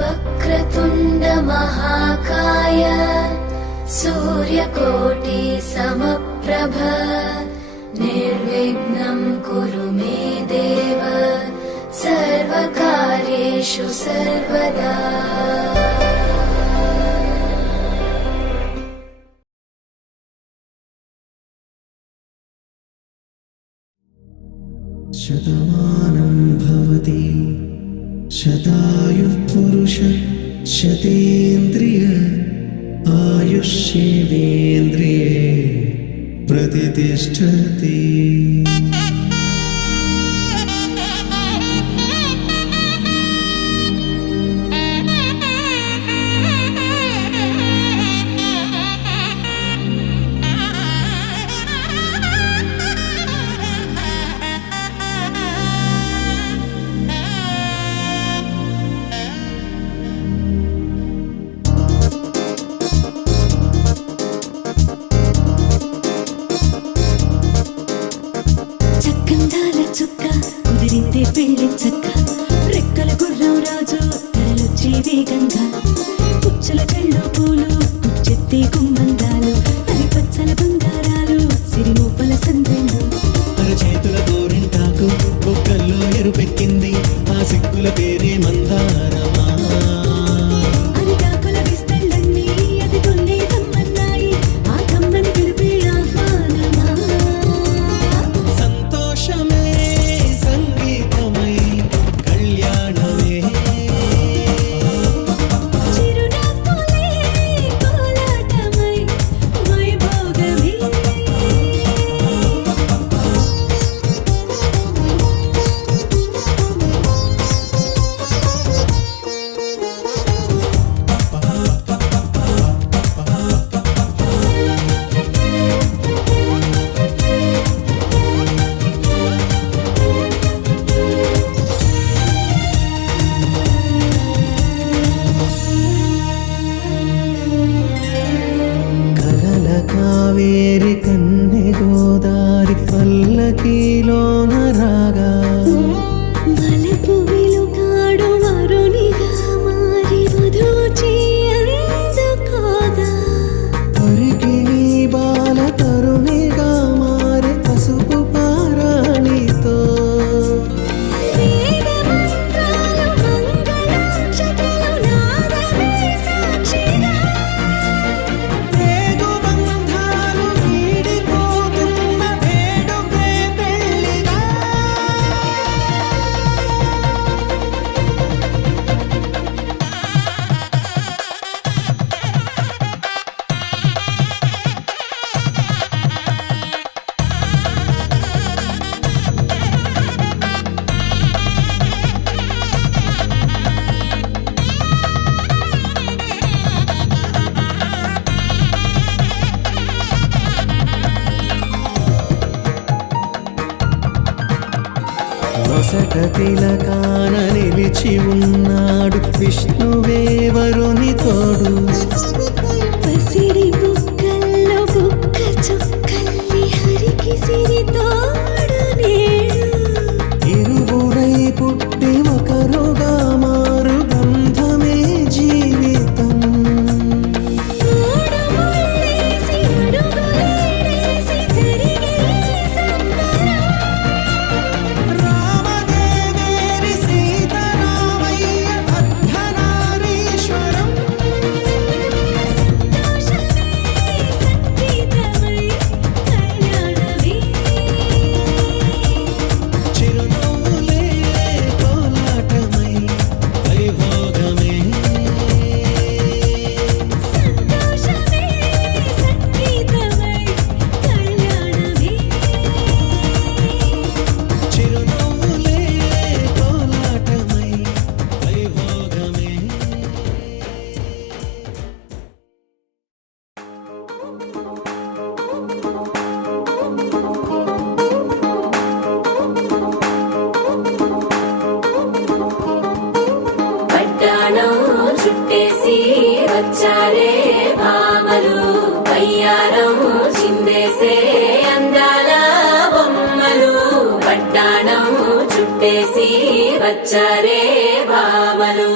వక్రతుండ మహాకాయ సూర్యకోటి సమప్రభ నిర్విఘ్నం కురు మే దేవ సర్వకార్యేషు సర్వదా. శతమానం భవతి శతాయుః పురుష శతేంద్రియ ఆయుష్యేంద్రియే ప్రతిష్ఠతి. చక్కందాల చుక్క కుదిరిందే పెళ్లి చక్క రెక్కల గుర్రం రాజు తరలొచ్చే వేగంగా పుచ్చల చెళ్ళు పూలు కుచ్చెత్తే గుమ్మందాలు అరి పచ్చల బంగారాలు సిరిమూపల సందెళ్ళు అరచేతుల గోరింటాకు బొక్కల్లో ఎరుపెక్కింది ఆ సిక్కుల పేరే మందారమా. అరిటాకుల విస్తళ్ళన్నీ అది కొన్నే కమ్మన్నాయి ఆ కమ్మని పిలిపే ఆహ్వానమా. సంతోషమే సంగీతమై కళ్యాణమే చిరునవ్వులే కోలాటమై వైభోగమే. కలల కావేరి కన్నె గోదారి పల్లకీలోన రాగా వలపు వెలుగాడు వరునిగా మారి వధూచి అందుకోదా. పరికిణి బాల తరుణిగా మారి పసుపు పారాణితో వేద మంత్రాలు మంగళాక్షతలు నాదమే సాక్షిగా. రేగు బంధాలు వీడిపోతున్న వేడుకే పెళ్లిగా. వసట తిలకాన నిలిచి ఉన్నాడు విష్ణువే వరుని తోడు. పసిడి బుక్కల్లో బుక్క చుక్కల్లి హరికి సిరి తోడు నేడు. ఇరువురై పుట్టి ఒకరుగా మారు బంధమే జీవితం. తోడు ముళ్ళేసి అడుగులేసి జరిగే సంబరం. రామదేవేరి సీతారామయ్య అర్ధనారీశ్వరం. సంతోషమే సంగీతమై కళ్యాణమే. చిరునవ్వులే కోలాటమై వైభోగమే. సంతోషమే సంగీతమై కళ్యాణమే. చిరునవ్వులే కోలాటమై వైభోగమే. పడ్డాణం చుట్టేసి వచ్చారే భామలు వయ్యారం చిందేసే అందాల బొమ్మలు. పడ్డాణం చుట్టేసి వచ్చారే భామలు.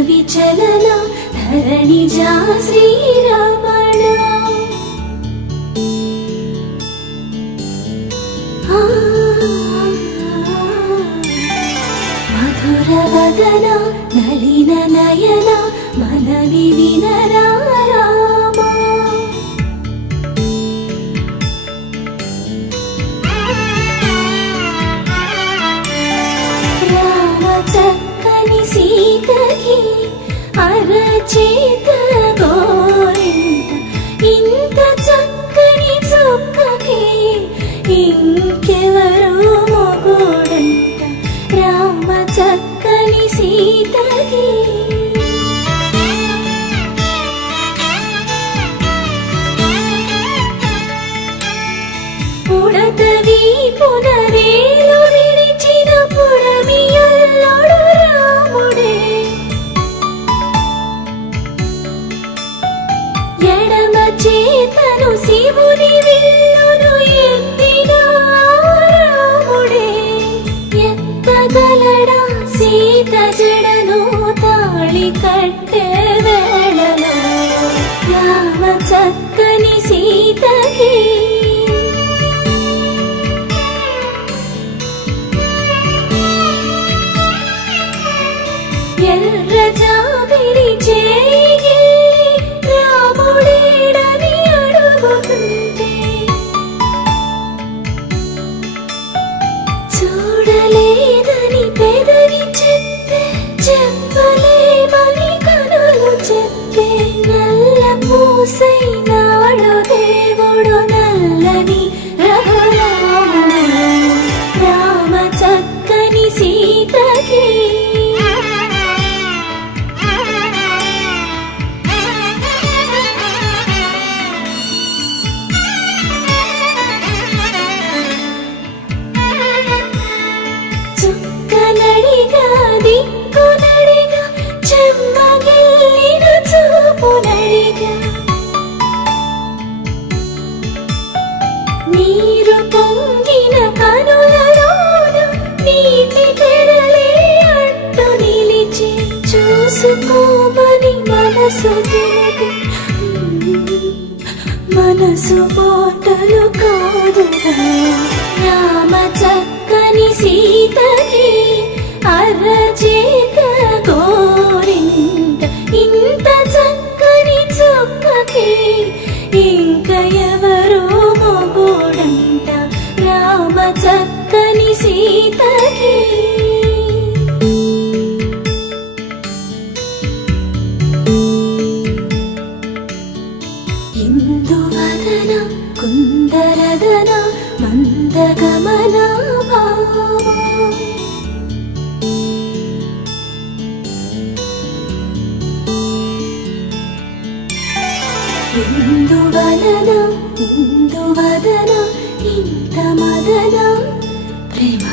విచలన ధరణిజా శ్రీరమణ మధుర వదన నళిన నయన మనవి వినరా రామా రామ చక్కని సీతకి అరచేత గోరింట ఇంత చక్కని చుక్కకి ఇంకెవరు మొగుడంట రామ చక్కని సీతకి పుడతవి పునరేలు విడిచిన పుడమియల్లోడు రాముడే ఎడమ చేతను శివుని విల్లును ఎత్తిన రాముడే ఎత్తగలడా సీత జడను తాళి కట్టే వేళలో రామ చక్కని సీతకి ఎర్ర జాబిలి చేయి రాముడేడని అడుగుతుంటే చూడలేదని పెదవి చెప్పే చెప్పలేమని కనులు చెప్పే నల్ల పూసై నాడు దేవుడు నల్లని రఘురాముడు రామ చక్కని సీతకి చుక్కనడిగా దిక్కునడిగా చెమ్మగిల్లిన చూపునడిగా నీరు పొంగిన కనులలోన నీటి తెరలే అడ్డు నిలిచి చూసుకోమని మనసు తెలిపి మనసు మాటలు కాదుగా రామ చక్కని సీతకి అరచేత గోరింట ఇంత చక్కని చుక్కకి ఇంక ఎవరు మొగుడంట రామ చక్కని సీతకి ఇందువదన కుందరదన మందగమన భావా ఇందువలన ఇందువదన ఇంత మదన ప్రేమ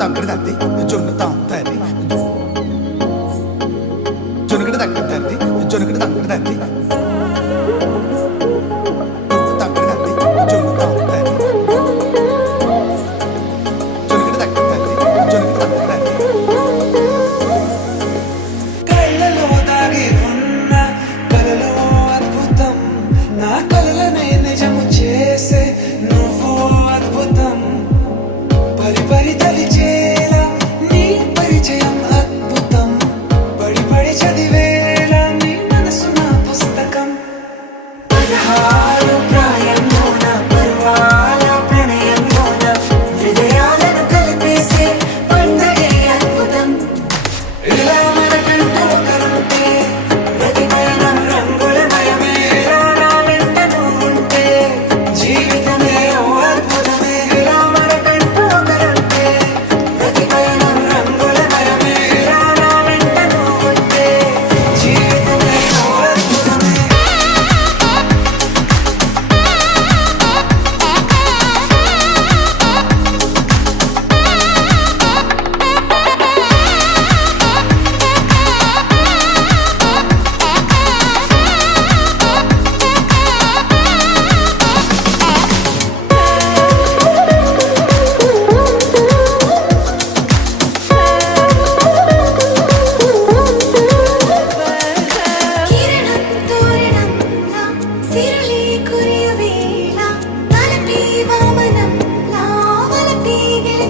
తగ్గడదండి జొన్ను తాగుతుంది జొనుగడ తగ్గదండి జొనుగడ తగ్గదండి తగ్గడదండి జొన్ను తాగుతుంది జొనుగడ తగ్గదండి జొనుగడ తగ్గదండి కళ్ళలో దాగి ఉన్న కలలో అద్భుతం నా కలలనే నిజము చేసే నువ్వు అద్భుతం పరి పరి తలిచేలా నీ పరిచయం అద్భుతం పడి పడి చదివేలా నీ మనసు నా పుస్తకం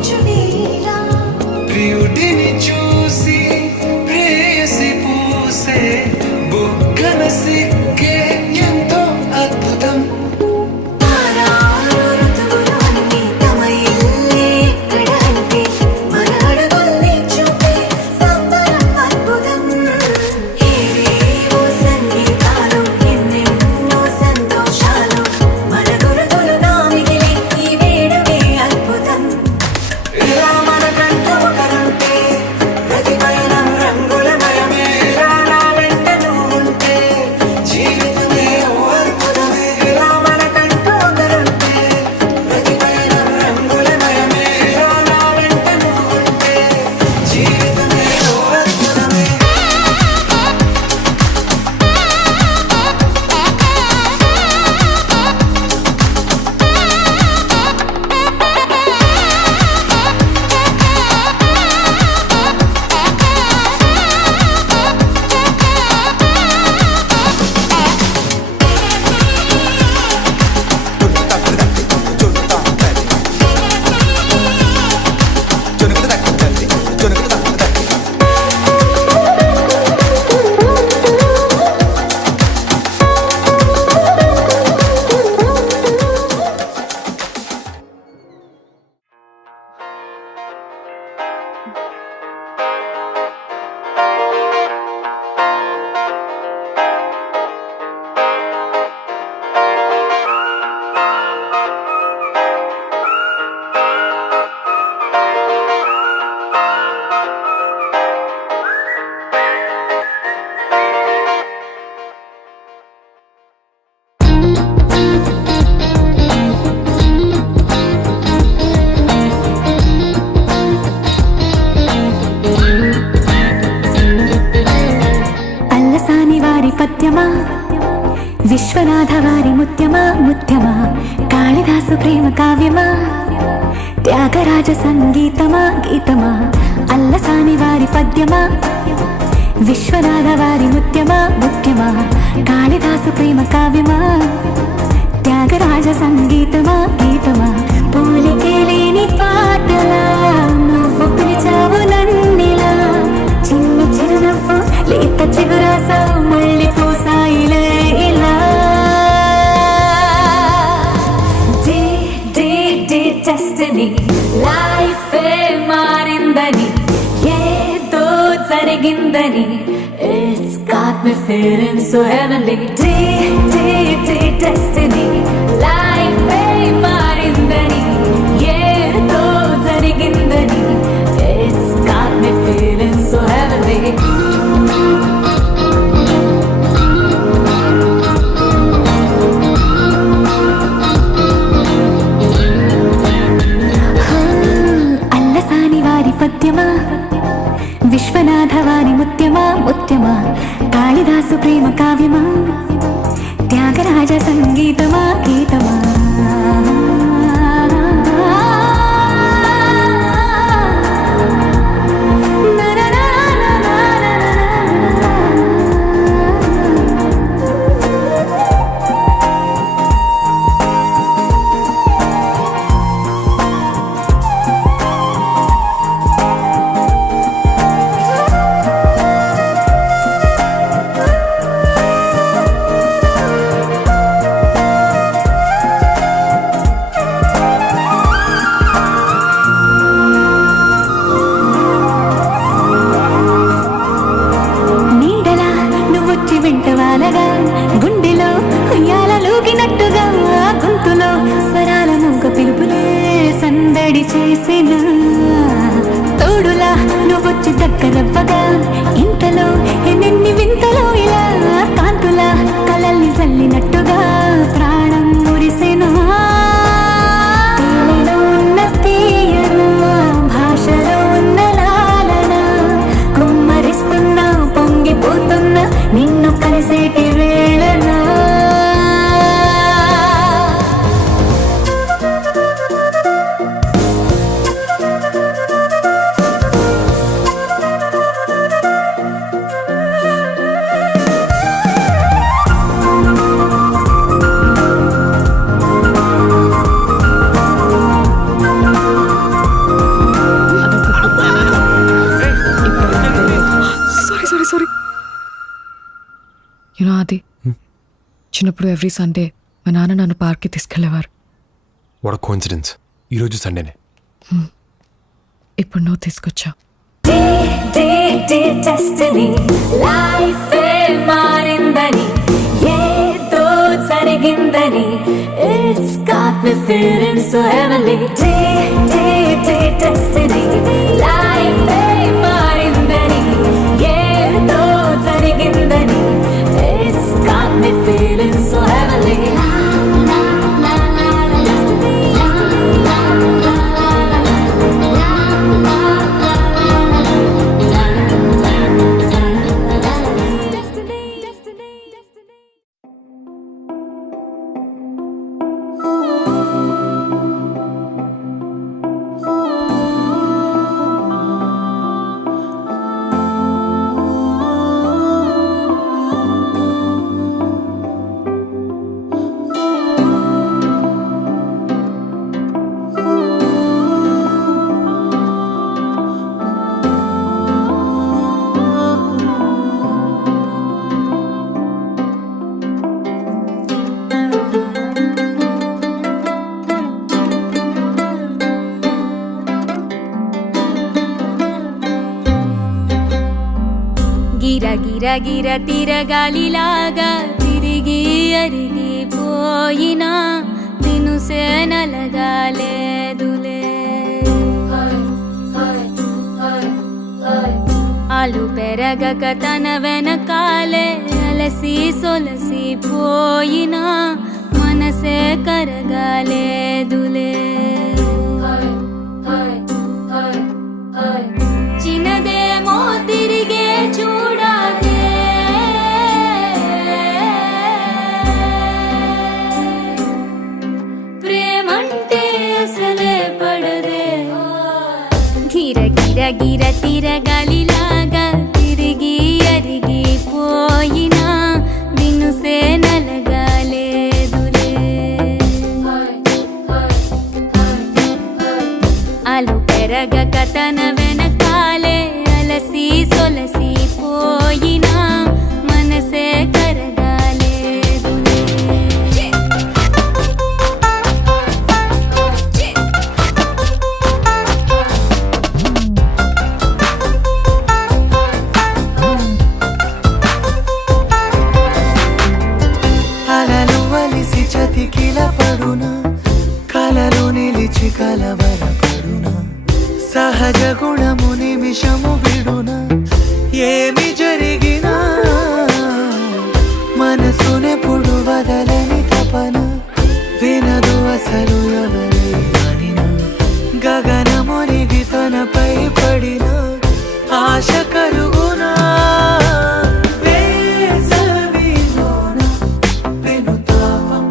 చువీరా ప్రియుడిని చూసి ప్రేయసి పూసే బుగ్గన సిగ్గే ఎంతో అద్భుతం తారారు ఋతువులు అన్నీ తమ ఇల్లే ఎక్కడ అంటే మన అడుగుల్ని చూపే సంబరం అద్భుతం ఏవేవో సంగీతాలు ఎన్నెన్నో సంతోషాలు మన గురుతులుగా మిగిలే ఈ వేడుకే అద్భుతం ఇలా మనకంటూ ఒకరుంటే ప్రతి పయనం రంగులమయమే ఇలా నా వెంట నువ్వుంటే జీవితమే ఓ అద్భుతమే ఇలా మనకంటూ ఒకరుంటే ప్రతి పయనం రంగులమయమే ఇలా నా వెంట నువ్వుంటే జీవితమే ఓ అద్భుతమే అల్లసాని వారి పద్యమా విశ్వనాథ వారి ముత్యమా ముత్యమా కాళిదాసు ప్రేమ కావ్యమా త్యాగరాజ సంగీతమా గీతమా అల్లసాని వారి పద్యమా విశ్వనాథ వారి ముత్యమా ముత్యమా కాళిదాసు ప్రేమ కావ్యమా త్యాగరాజ సంగీతమా గీతమా పోలికే లేని పాటలా నువ్వు పిలిచావు నన్నిలా చిన్ని చిరునవ్వు లేత చిగురాసావు మళ్ళీ పూసాయిలే ఇలా డే డే డే డెస్టినీ లైఫే మారిందని ఏదో జరిగిందని It's got me feeling so heavenly Day day day destiny లైఫే మారిందని ఏదో జరిగిందని It's got me feeling so heavenly Allasani వారి పద్యమా విశ్వనాథ వారి ముత్యమా ముత్యమా కాళిదాసు ప్రేమ కావ్యమా త్యాగరాజ సంగీతమా గీతమా నీడలా నువ్వొచ్చి వెంటవాలగా గుండెలో ఉయ్యాలూగినట్టుగా గొంతులో స్వరాల మూగ పిలుపులే సందడి చేసిన తోడులా నువ్వొచ్చి దగ్గరవ్వగా ఇంతలో ఎన్నెన్ని వింతలో ఇలా కాంతులా కలల్ని చల్లినట్టుగా ప్రాణం మురిసెను తేనెలో ఉన్న తీయన భాషలో ఉన్న లాలన కుమ్మరిస్తున్నా పొంగిపోతున్నా నిన్ను కలిసేటి వేళనా వచ్చినప్పుడు ఎవ్రీ సండే మా నాన్న నన్ను పార్క్కి తీసుకెళ్లేవారు. వాట్ కోఇన్సిడెన్స్, ఈరోజు సండేనే. ఇప్పుడు నువ్వు తీసుకొచ్చావు. destiny life మారిందని ఏదో జరిగిందని it's got me feeling so heavenly destiny life మారిందని ఏదో జరిగిందని it's got me feeling so heavenly గిర తిరగాలిలాగా తిరిగి అరిగిపోయినా తినుసే నలగాలేదులే. ఆలు పెరగక తన వెనకాలే అలసి సొలసి పోయినా మనసే కరగాలేదులే. చిన్నదేమో తిరిగే చూడాలి ప్రేమంటే అసలే పడదే. గిర గిర గిర తిరగాలిలాగా తిరిగి అరిగిపోయినా దినుసే నలగాలేదులే. అలు పెరగక తన వెనకాలే అలసి సొలసి పోయినా మనసే కరగాలేదులే. అలలు వలిసి చతికిల పడునా కలలు నిలిచి కలవరపడునా సహజ గుణము నిమిషము విడునా ఏమి జరిగినా మనసునెప్పుడు వదలని తపన వినదు అసలు ఎవరి అనినా గగనమునిగి తనపై పడిన ఆశ కలుగునా వేసవిలోన వెనుతాపం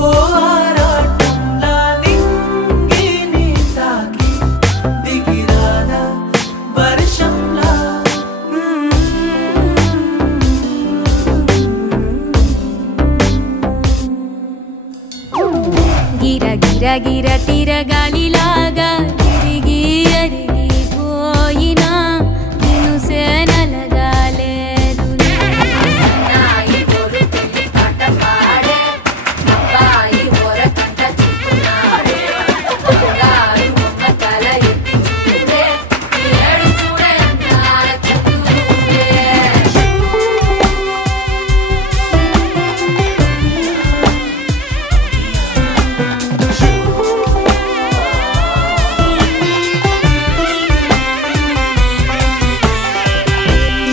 ఓ ఆరాటంలా నింగిని తాకి దిగిరాదా వర్షంలా. గిర గిర గిర తిరగాలిలాగా తిరిగి అరిగిపోయినా దినుసే నలగాలేదులే.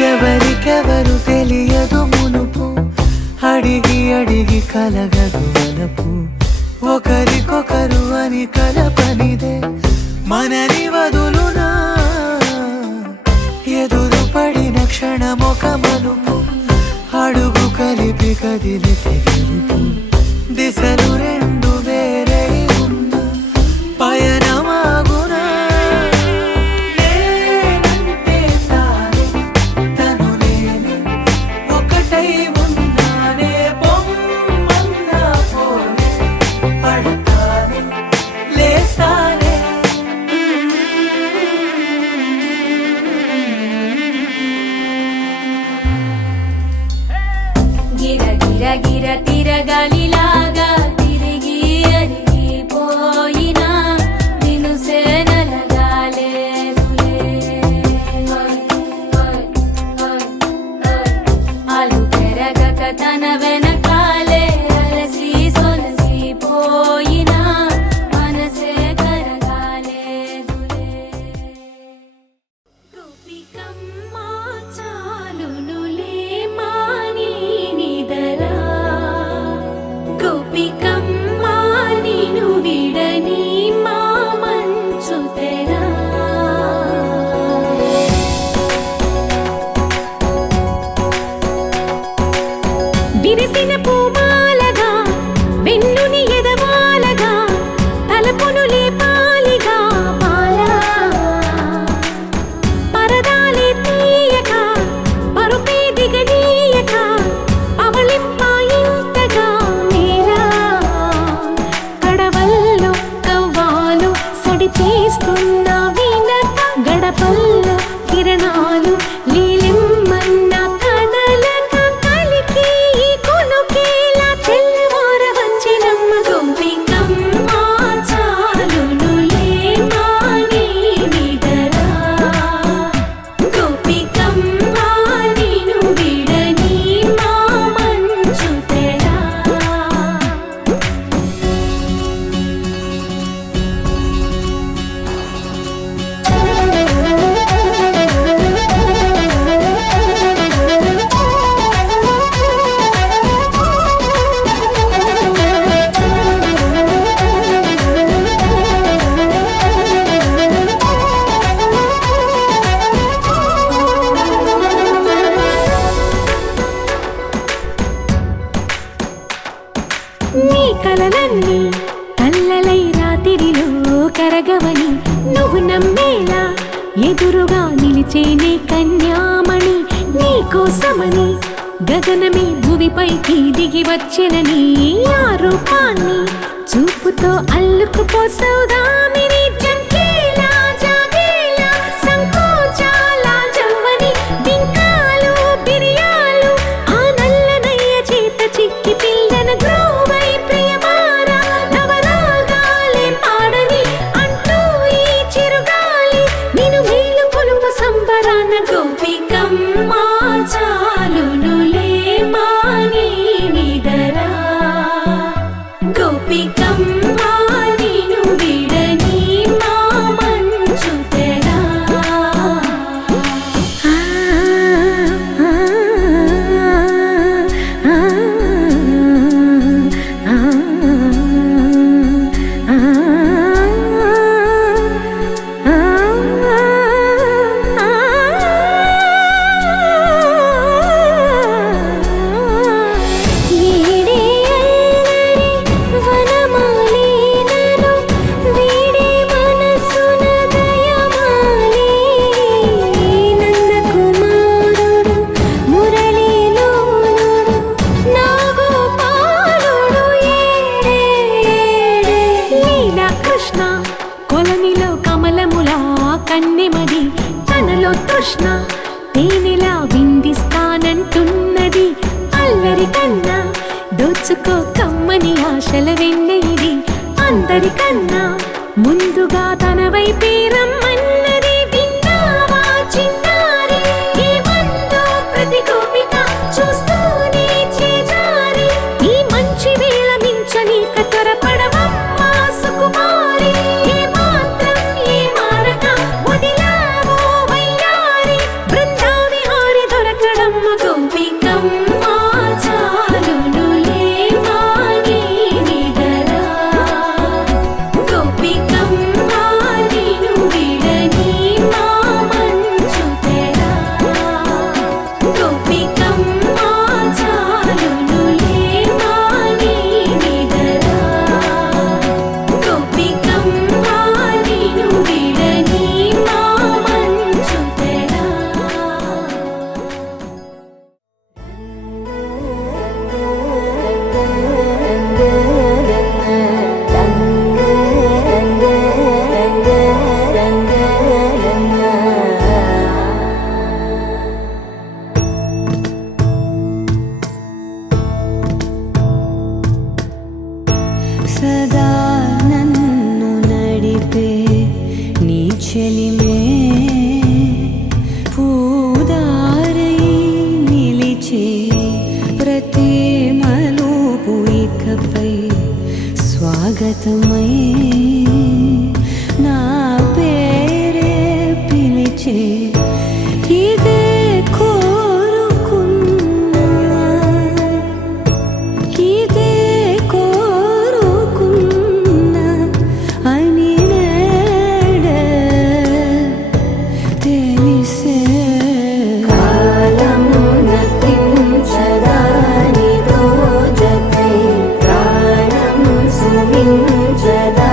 ఎవరికెవరు తెలియదు మునుపు అడిగి అడిగి కలగదు వలపు ఒకరికొకరు అని కలపనిదే మనని వదులునా ఎదురు పడిన క్షణమొక మలుపు అడుగు కలిపి కదిలితే గెలుపు దిశలు రెండు వేరే ఉన్న పయనమాగునా. నేనంటే తానే తను నేనే ఒకటై ఉన్నానే బొమ్మన్నా పోనే పడతానే లేస్తానే. గిర గిర గిర చేసుకున్న వీణత గడపల్లో కిరణాలు లీలిమ్మన్న కదలక కలికి ఈ కొనుకేలా తెల్లవార వచ్చినమ్మ గోపికమ్మ చాలునులే మాని నిదరా గోపికమ్మ నిను విడని మా మంచు తెరా నీ కలలన్నీ కల్లలై రాత్రిలో కరగవని నువ్వు నమ్మేలా ఎదురుగా నిలిచేనే కన్యామణి నీ కోసమని గగనమే భువిపైకి దిగి వచ్చెనని ఆ రూపాన్ని చూపుతో అల్లుకుపోసౌదామిని జంకేలా జాగేలా సంకోచాల జవ్వని బింకాలు బిరియాలు ఆ నల్లనయ్య చేత చిక్కి పిల్లన గ్రోవై ప్రియమార నవరాగాలే పాడని అంటూ ఈ చిరుగాలి నిన్ను మేలు కొలుపు సంబరాన గోపికమ్మ చాలునులే మాని నిదరా గోపికమ్మ నిను విడని మా మంచు తెరా వీడే అల్లరి వనమాలీనను వీడే మనసున దయమాలి నందకుమారుడు మురళీలోలుడు నాగోపాలుడు ఏడే లీలా కృష్ణ కొలనిలో కమలములా కన్నెమది తనలో తృష్ణ తేనెలా విందిస్తానంటున్నది అల్లరి కన్నా దోచుకో కమ్మని ఆశల వెన్నెయిది అందరికన్నా ముందుగా తన వైపే రమ్మన్నది విన్నావా చిన్నారి ఏమందో ప్రతి గోపిక చూస్తూనే చేజారి ఈ మంచి వేళ మించనీక త్వరపడవమ్మ సుకుమారి ఏ మాత్రం ఏ మారక వదిలావో వయ్యారి బృందావిహారి దొరకడమ్మ గోపికమ్మ చాలునులే మాని నిదరా గోపికమ్మ నిను విడని మా మంచు తెరా గోపికమ్మ చాలునులే మాని నిదరా గోపికమ్మ నిను విడని మా మంచు తెరా సదా నన్ను నడిపే నీ చెలిమే పూదారై నిలిచే ప్రతి మలుపు ఇకపై స్వాగతమై నా పేరే పిలిచే ఇదే కోరుకున్నా ఇదే కోరుకున్నా అని నేడే తెలిసే కాలం నతించదాని దోజకై ప్రాణం సుమించదా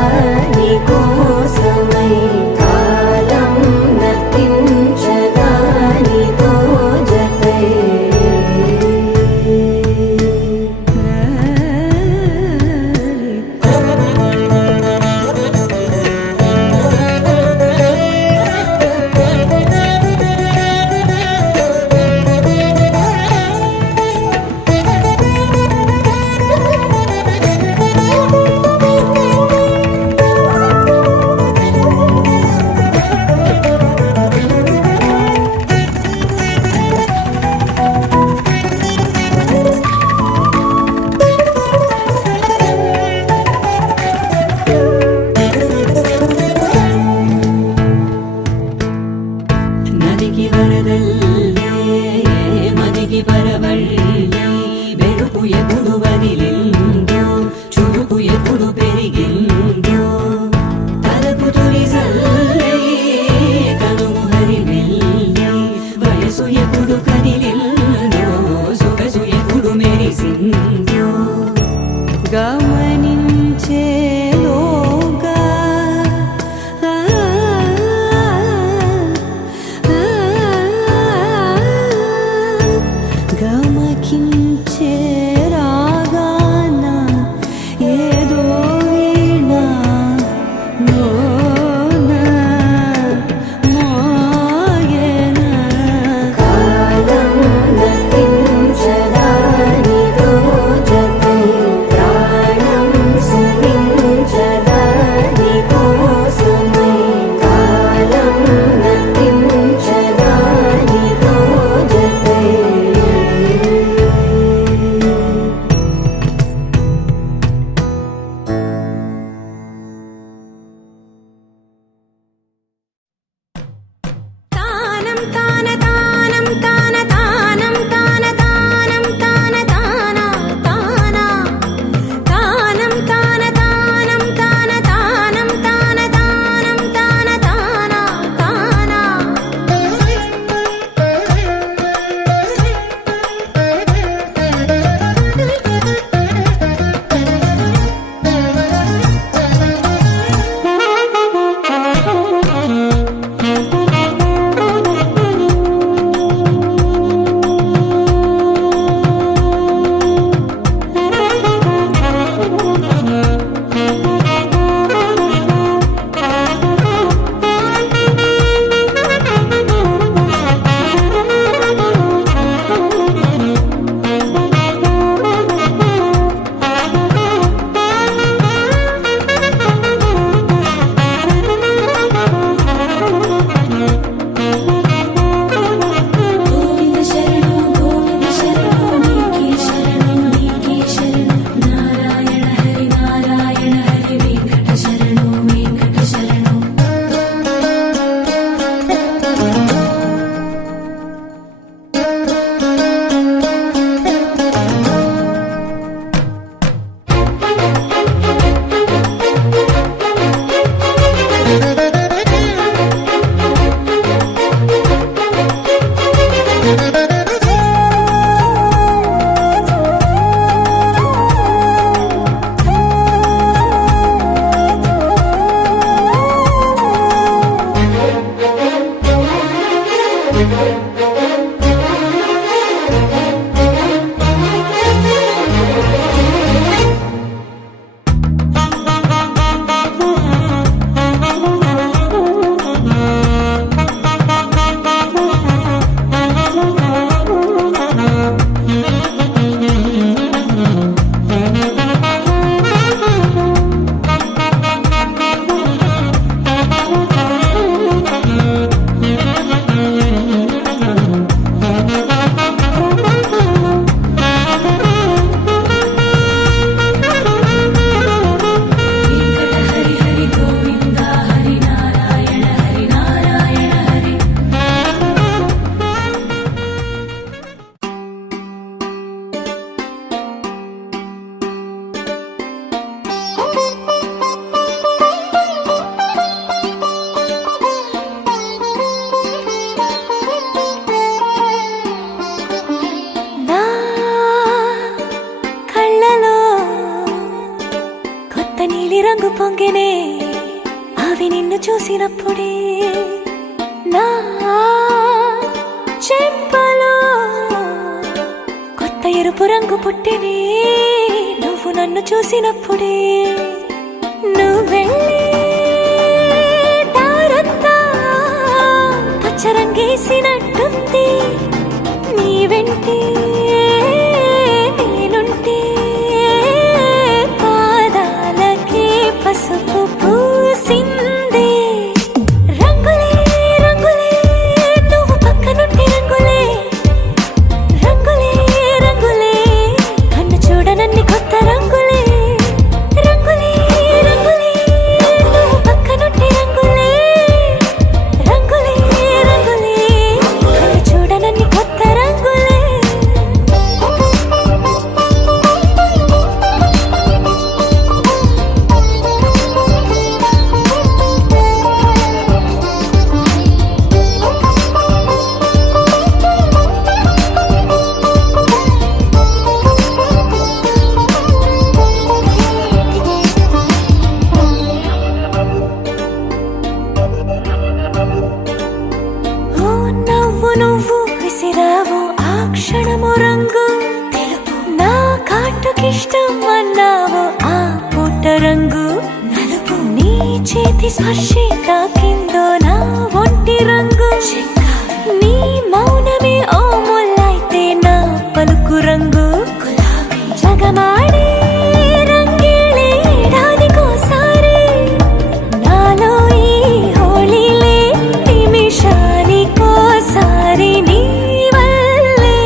రంగు పొంగినే అవి నిన్ను చూసినప్పుడే నా చెంపలో కొత్త ఎరుపు రంగు పుట్టినే నువ్వు నన్ను చూసినప్పుడే నువ్వెళ్ళి దారంతా పచ్చరంగేసినట్టుంది నీ వెంటే నేనుంటే పాదాలకే పసుపు పూసిందే రంగులే రంగులే నువ్వు పక్కనుంటే రంగులే రంగులే రంగులే కన్ను చూడనన్ని కొత్త రంగులే రంగులే రంగులే నువ్వు పక్కనుంటే రంగులే రంగులే రంగులే కన్ను చూడనన్ని కొత్త రంగులే ఓ నవ్వు నువ్వు విసిరావు ఆ క్షణము రంగు తెలుపు నా కాటుకిష్టం అన్నావు ఆ పుట్ట రంగు నలుపు నీ చేతి స్పర్శే తాకిందో నా ఒంటి రంగు నీ మౌనమే ఓ ముల్లైతే నా పలుకు రంగు గులాబీ జగమాడే రంగేళే ఏడాదికోసారి నాలో ఈ హోళీలే నిమిషానికోసారి నీ వల్లే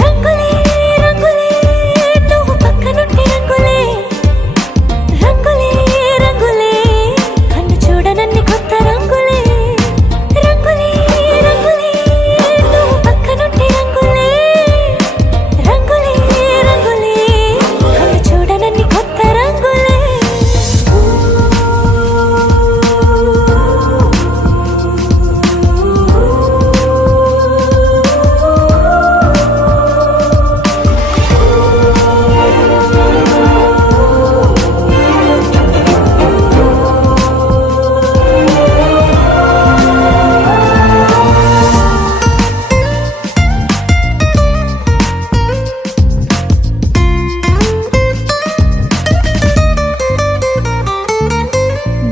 రంగులే రంగులే నువ్వు పక్కనుంటే రంగులే రంగులే రంగులే కన్ను చూడనన్ని కొత్త రంగులే రంగులే రంగులే నువ్వు పక్కనుంటే రంగులే రంగులే రంగులే కన్ను చూడనన్ని కొత్త రంగులే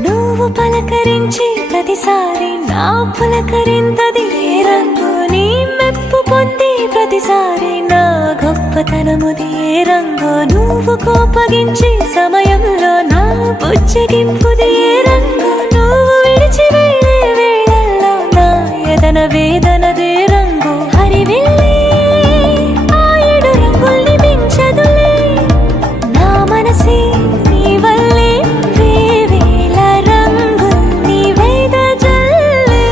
నువ్వు పలకరించి ప్రతిసారి నా పులకరింతది ఏ రంగు నీ మెప్పు పొంది ప్రతిసారి నా గొప్పతనముది ఏ రంగు నువ్వు కోపగించి సమయంలో నా బుజ్జగింపుది ఏ రంగు నువ్వు విడిచి వెళ్ళే వేళల్లో నా ఎదన వేదనదే రంగు హరివెళ్ళి ఆ ఏడు రంగుల్ని మించదులే నా మనసే నీ వల్లే వేవేల రంగుల్ని వెదజల్లే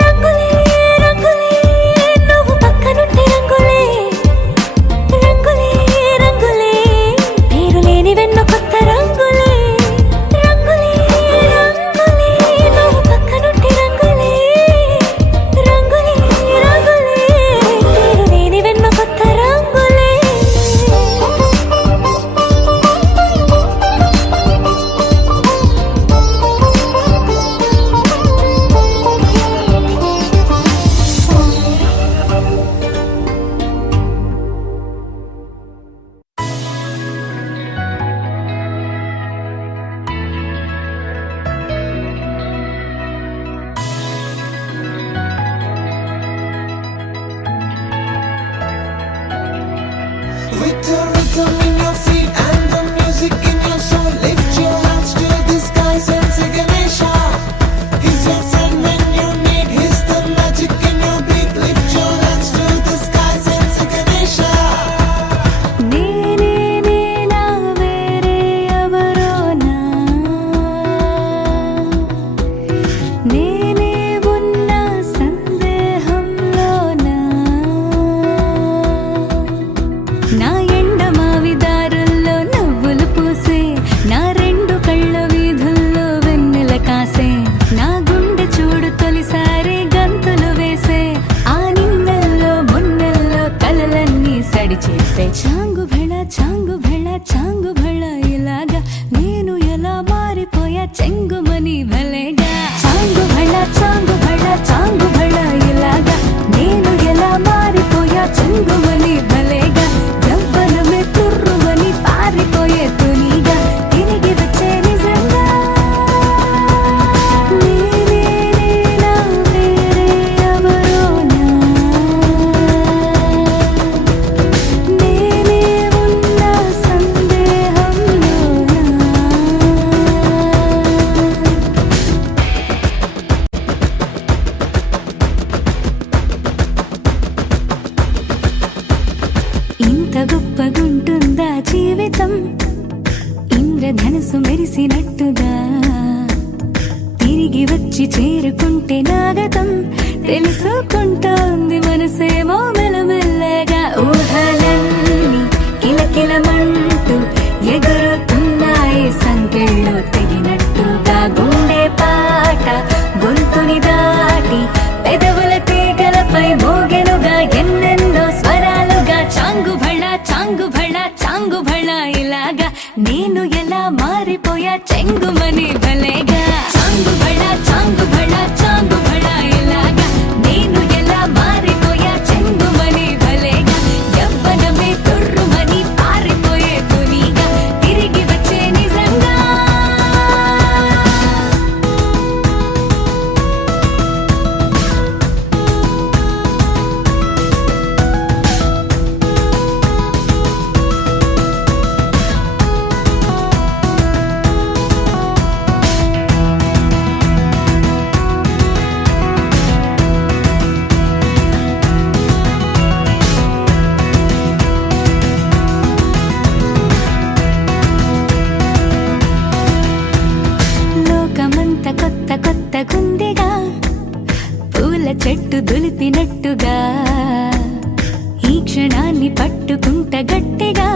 రంగులే రంగులే నువ్వు పక్కనుంటే రంగులే రంగులే రంగులే పేరు లేని వెన్న కొత్త రంగులే రంగులే రంగులే నువ్వు పక్కనుంటే రంగులే రంగులే రంగులే పేరు లేని వెన్న కొత్త రంగులే With the rhythm in your feet and the music in your soul, lift your hands to the skies and say Ganesha. He's your friend when you need. He's the magic in your beat. Lift your hands to the skies and say Ganesha. నేనే నేనా వేరే ఎవరోనా నేనే ఉన్న సందేహంలోనా నా ఎండ మావిదారుల్లో నవ్వులు పూసే నా రెండు కళ్ళ వీధుల్లో వెన్నెల కాసే నా గుండె చూసినట్టుగా తిరిగి వచ్చి చేరుకుంటే నాగతం తెలుసుకుంటోంది మనసేమో మెల్లమెల్లగా ఊహలన్నీ కిలకిలమంటూ ఎగురుతున్నాయి సంకెళ్ళు తెగినట్టుగా గుండె పాట గొంతుని దాటి పెదవుల తీగలపై మోగెనుగా ఎన్నెన్నో స్వరాలుగా చాంగు భళ చాంగు భళ ఇలాగా నేను ఎలా మారిపోయా చెంగుమని భలేగా చాంగు భళ చాంగు భళ ఇలాగా నేను ఎలా మారిపోయా చెంగుమని భలేగా యవ్వనమే తుర్రుమని పారిపోయే తునిగా తిరిగి వచ్చే నిజంగా లోకమంత కొత్త గుందిగా పూల చెట్టు దులిపినట్టుగా ఈ క్షణాన్ని పట్టుకుంట గట్టిగా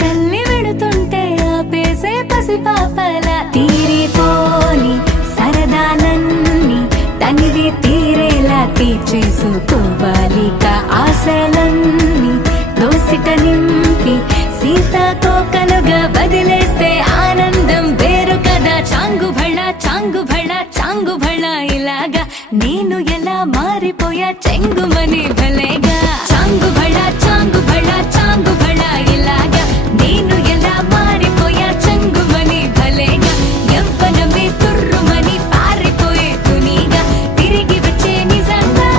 తల్లి వెడుతుంటే ఆపేసే పసిపాపల తీరిపోని సరదాలన్నీ తనివి తీరేలా తీర్చేసుకోవాలిక ఆశలన్నీ దోసిట నింపి సీతాకోకలుగా వదిలేస్తే ఆనందం వేరు కదా చాంగు భళ ఇలాగా నేను ఎలా మారిపోయా చెంగుమని భలేగా చాంగు భళ ఇలాగా నేను ఎలా మారిపోయా చెంగుమని భలేగా యవ్వనమే తుర్రుమని పారిపోయే తునిగా తిరిగి వచ్చే నిజంగా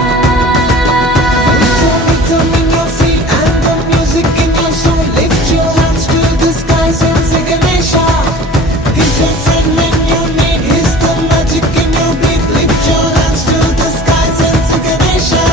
Rhythm in your feet and the music in your soul. Lift your hands to the skies and say Ganesha. He's your friend when you need. He's the magic in your beat. Lift your hands to the skies and say Ganesha.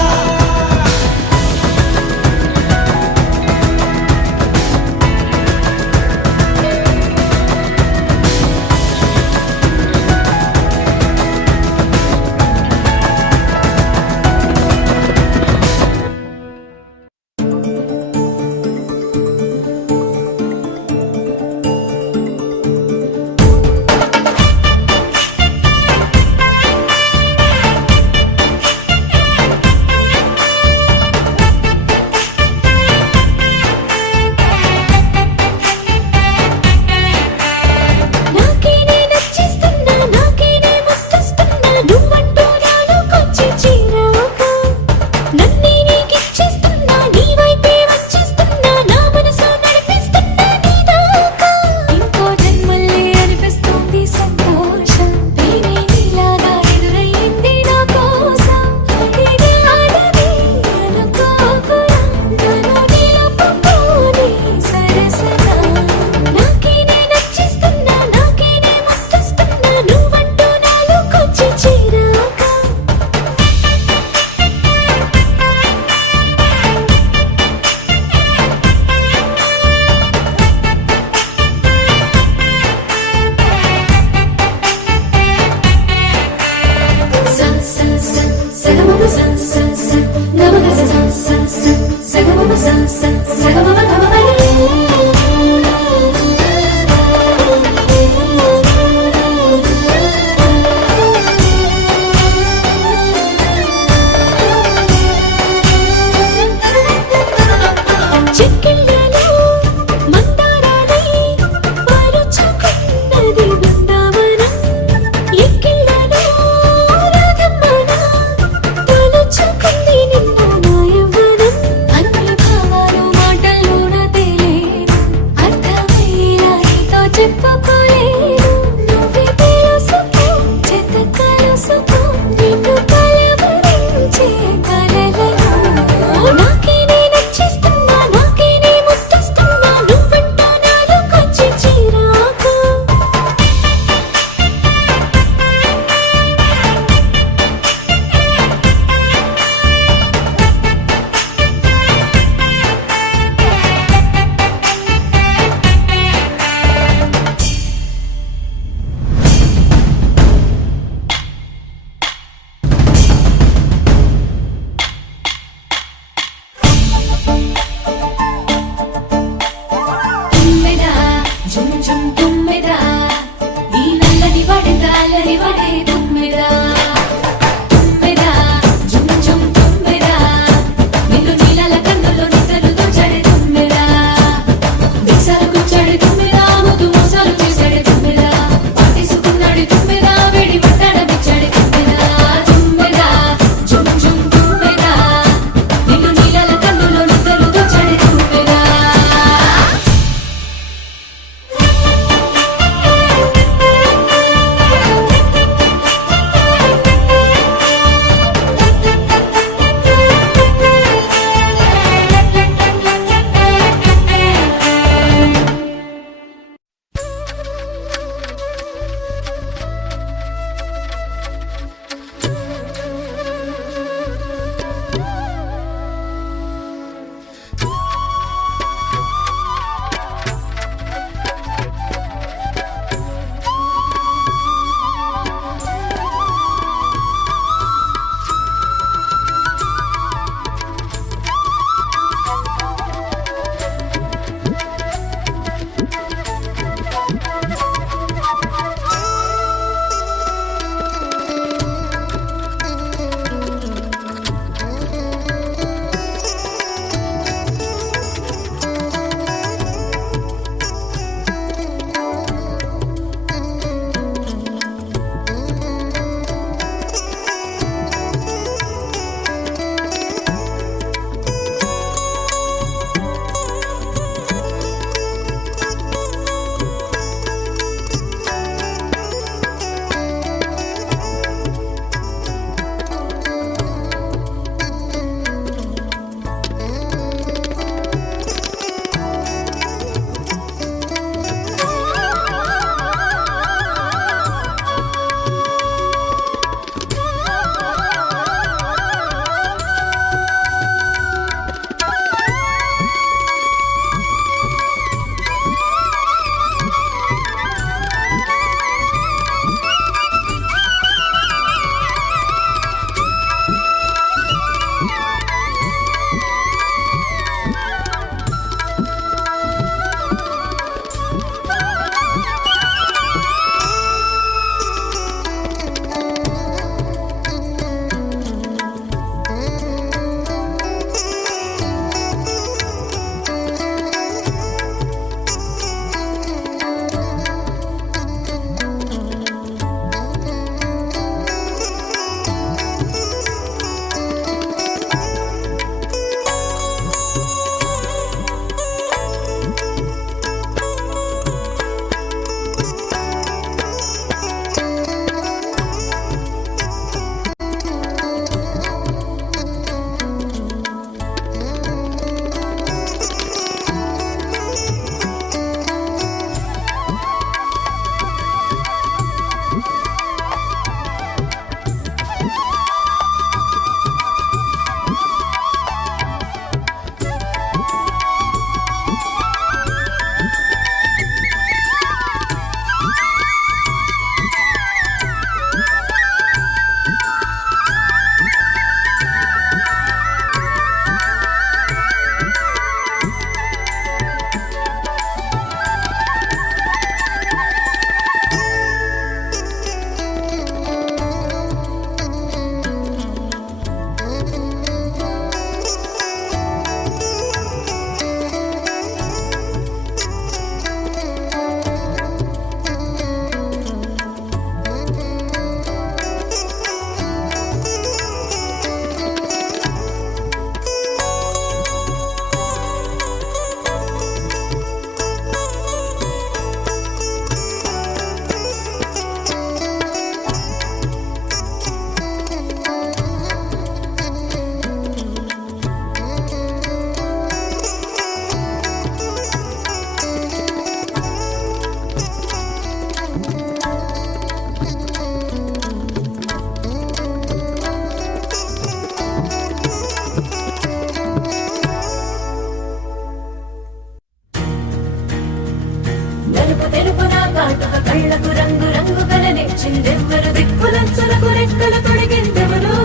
ఆశలకు రెక్కలు తొడిగిందెవరు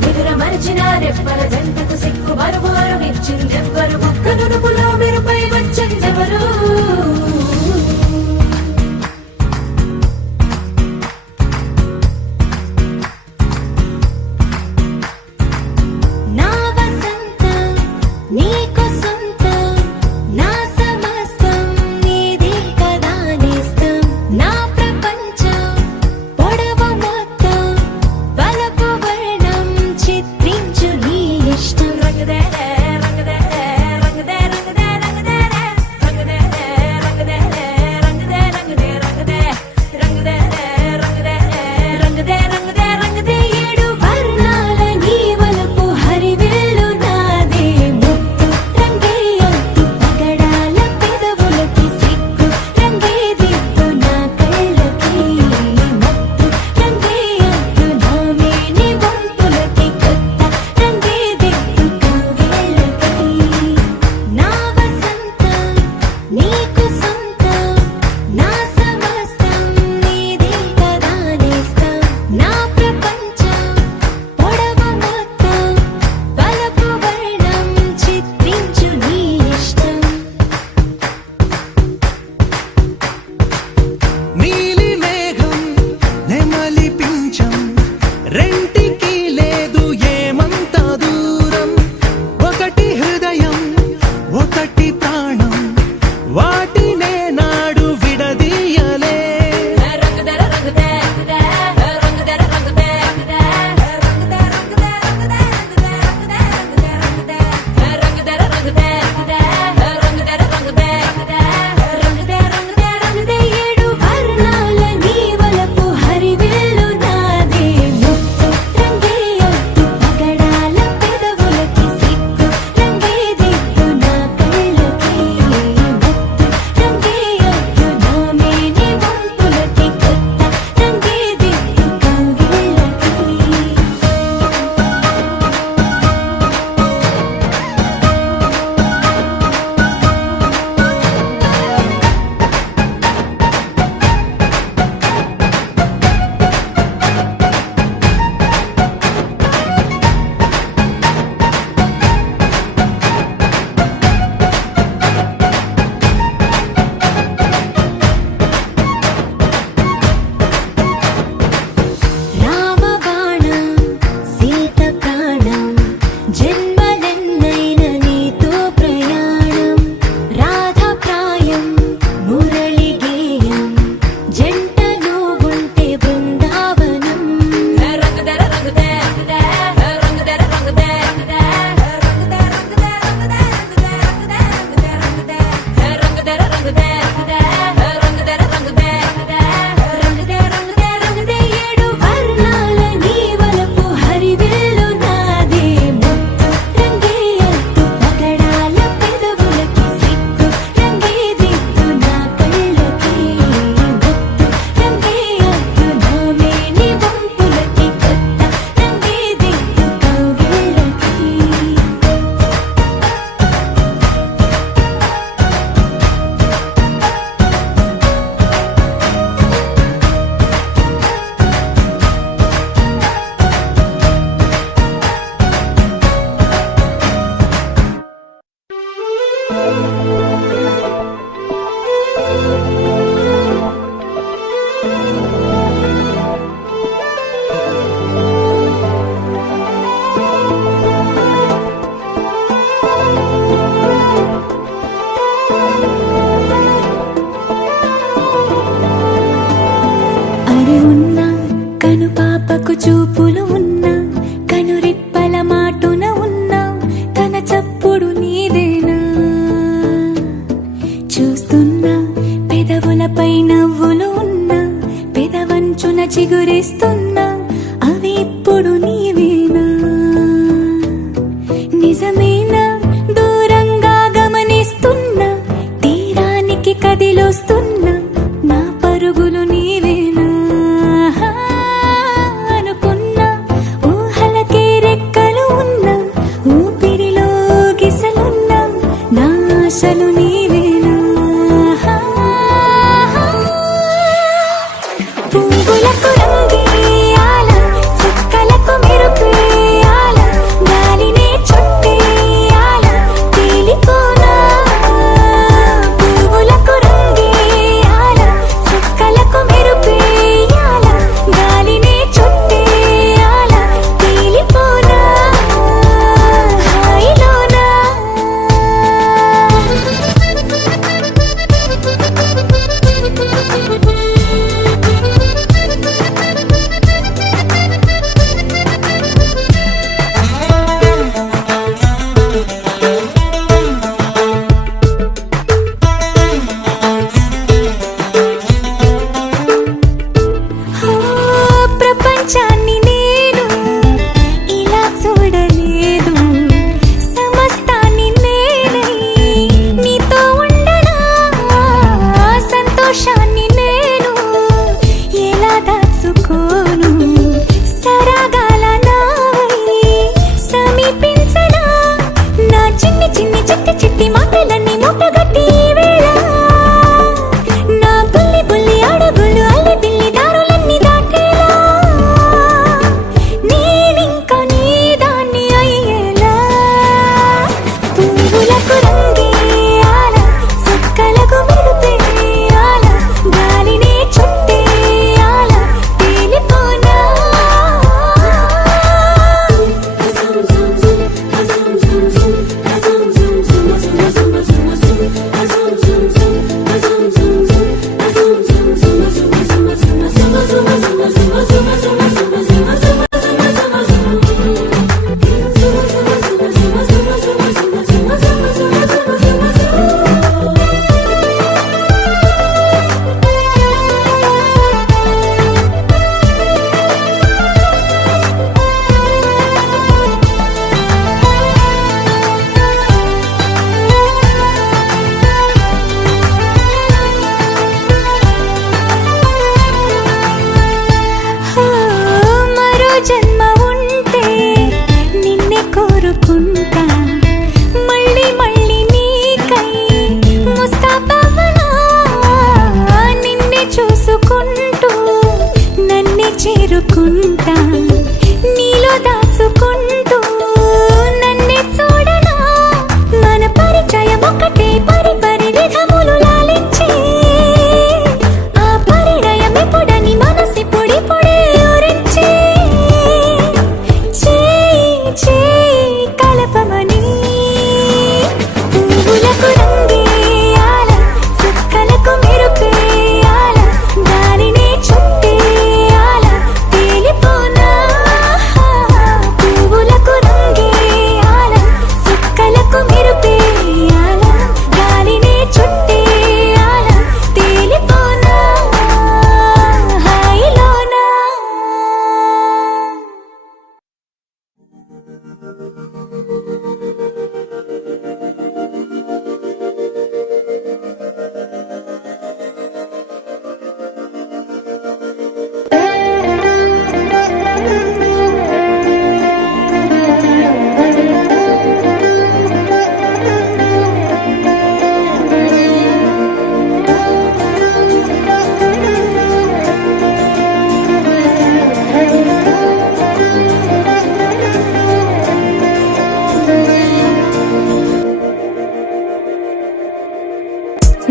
నిదుర మరిచిన రెప్పల జంటకు సిక్కు మరువారు ఇచ్చిందెవ్వరు ఒక్క నునుపులో మెరుపై వచ్చిందెవరు నా వసంతం నీకు సొంతం నా సమస్తం నీది కదా నేస్తం నా ప్రపంచం పొడవు మొత్తం వలపు వర్ణం చిత్రించు నీ ఇష్టం రంగదే రంగదే రంగదే రంగదే రంగదే రంగదే రంగదే రంగదే రంగదే రంగదే రంగదే రంగదే రంగదే రంగదే రంగదే ఏడు వర్ణాల నీ వలపు హరివిల్లు నాదే ముత్తు రంగే అద్దు పగడాల పెదవులకి సిగ్గు రంగే దిద్దు నా కళ్ళకి మత్తు రంగే అద్దు నా మేని వంపులకి కొత్త రంగే దిద్దు కవ్వేళ్ళకి నా వసంతం నీకు సొంతం నా సమస్తం నీది కదా నేస్తం నా ప్రపంచం పొడవు మొత్తం వలపు వర్ణం చిత్రించు నీ ఇష్టం నీలి మేఘం నెమలి పించం రెంటికి లేదు ఏమంత దూరం ఒకటి హృదయం ఒకటి ప్రాణం వాటినే నాడు విడదీయలే రంగదే రంగదే రంగదే రంగదే రంగదే రంగదే రంగదే రంగదే రంగదే రంగదే రంగదే రంగదే రంగదే ఏడు వర్ణాల నీ వలపు హరివిల్లు నాదే ముత్తు రంగే అద్దు పగడాల పెదవులకి సిగ్గు రంగే దిద్దు నా కళ్ళకి మత్తు రంగే అద్దు నా మేని వంపులకి కొత్త రంగే దిద్దు కవ్వేళ్ళకి రామబాణం సీత ప్రాణం జన్మలెన్నైన నీతో ప్రయాణం రాధప్రాయం మురళి గేయం జంట నువ్వుంటే బృందావనం రంగదే రంగదే రంగదే రంగదే రంగదే రంగదే రంగదే రంగదే రంగదే రంగదే ఏడు వర్ణాల నీ వలపు హరివిల్లు నాదే ముత్తు రంగే అద్దు పగడాల పెదవులకి సిగ్గు రంగే దిద్దు నా కళ్ళకి మత్తు రంగే అద్దు నా మేని వంపులకి కొత్త రంగే దిద్దు కవ్వేళ్ళకి అరే ఉన్నా కను పాపకు చూపులు ఉన్నా కను రెప్పల మాటున ఉన్నా తన చప్పుడు నీదేనా చూస్తున్నా పెదవులపై నవ్వులు ఉన్నా పెదవంచున చిగురిస్తున్నా అవి ఇప్పుడు నీవేనా నిజమేనా దూరంగా గమనిస్తున్నా తీరానికి కదిలొస్తున్నా నా పరుగులు నీవేనా అనుకున్నా ఊహలకే రెక్కలు ఉన్నా ఊపిరిలో గిసలున్నా నా ఆశలు నీవేనా పువ్వులకు రంగే చేరుకుంటా నీలో దాచుకుంటూ నన్నే చూడనా మన పరిచయం ఒకటే పరి విధములు లాలించి ఆ పరిణయం ఎప్పుడని మనసి పొడి ఊరించి చేయి కలపమని పువ్వులకు రంగేయాల చుక్కలకు మెరుపేయాల గాలినే చుట్టేయాల తేలిపోనా పువ్వులకు రంగేయాల చుక్కలకు మెరుపేయాల గాలినే చుట్టేయాల తేలిపోనా హాయిలోనా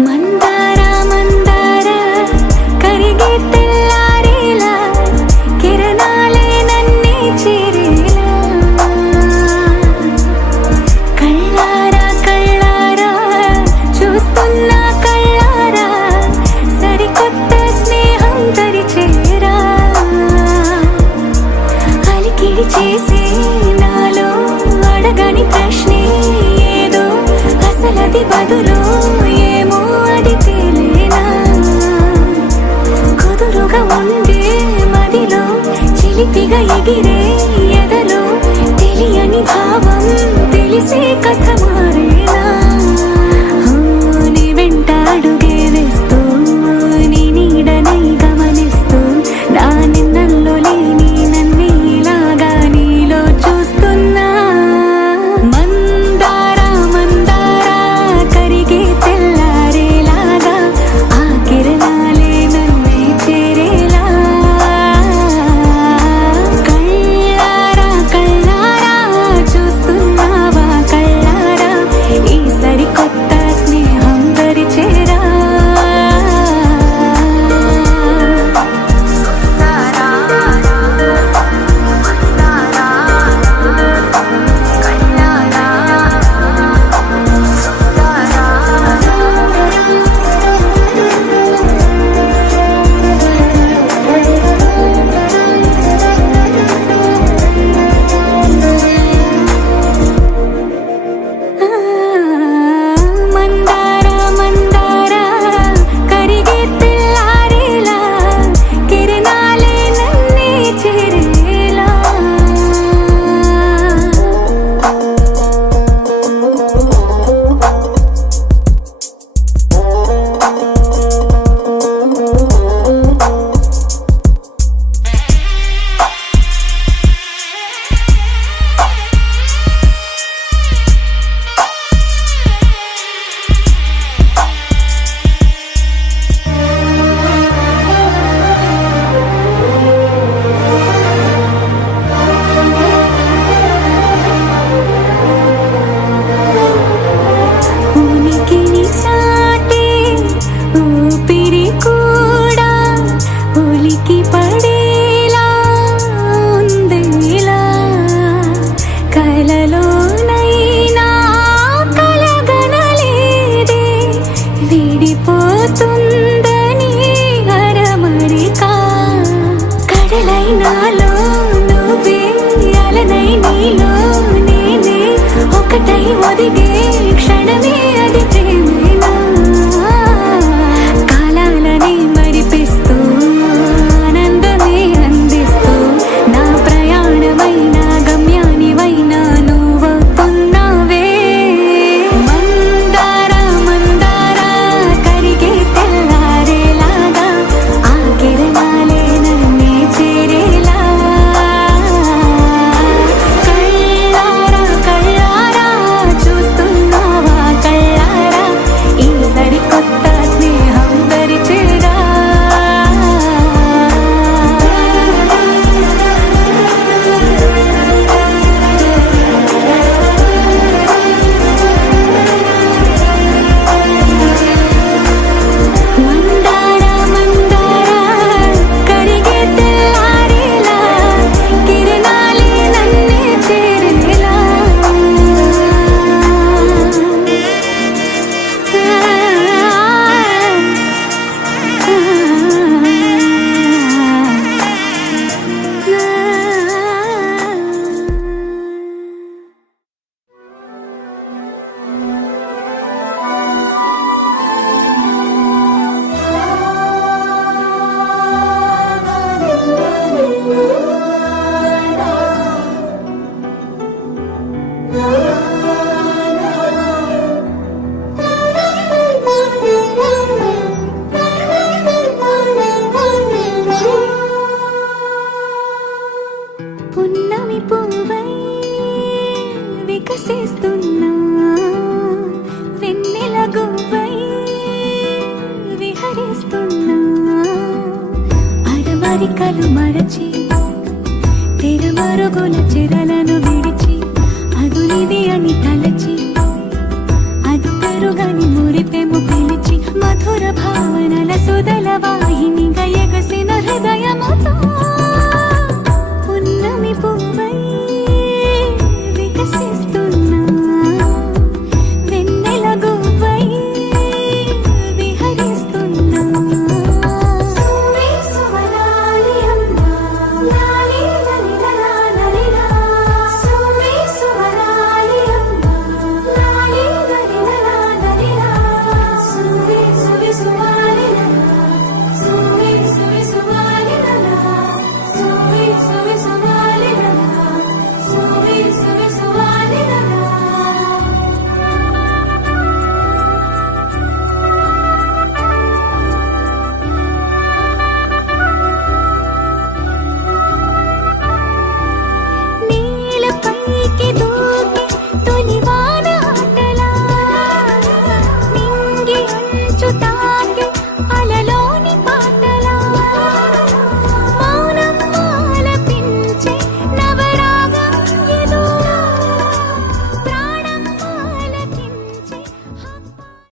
మందార మందార కరిగే తెల్లారేలా కిరణాలే నన్నే చేరేలా కళ్ళారా చూస్తున్నా కళ్ళారా సరికొత్త స్నేహం తరిచేరా అలికిడి చేసే నాలో అడగని ప్రశ్నే ఏదో అసలది బదులు ఏమో అది తేలేనా కుదురుగా ఉండే మదిలో చిలిపిగా ఎగిరే ఎదలో తెలియని భావం తెలిసే కథ మారేనా నీ వెంట అడుగే వేస్తూ నీ నీడనై గమనిస్తూ నా నిన్నల్లో లేని నన్నే ఇలాగా నీలో చూస్తున్నా మందార మందార కరిగే తెల్లారేలాగా ఆ కిరణాలే నన్నే చేరేలా కళ్ళారా పున్నమి పువ్వై వికసిస్తున్నా వెన్నెల గువ్వై విహరిస్తున్నా అరమరికలు మరచి తెరమరుగుల చిరలను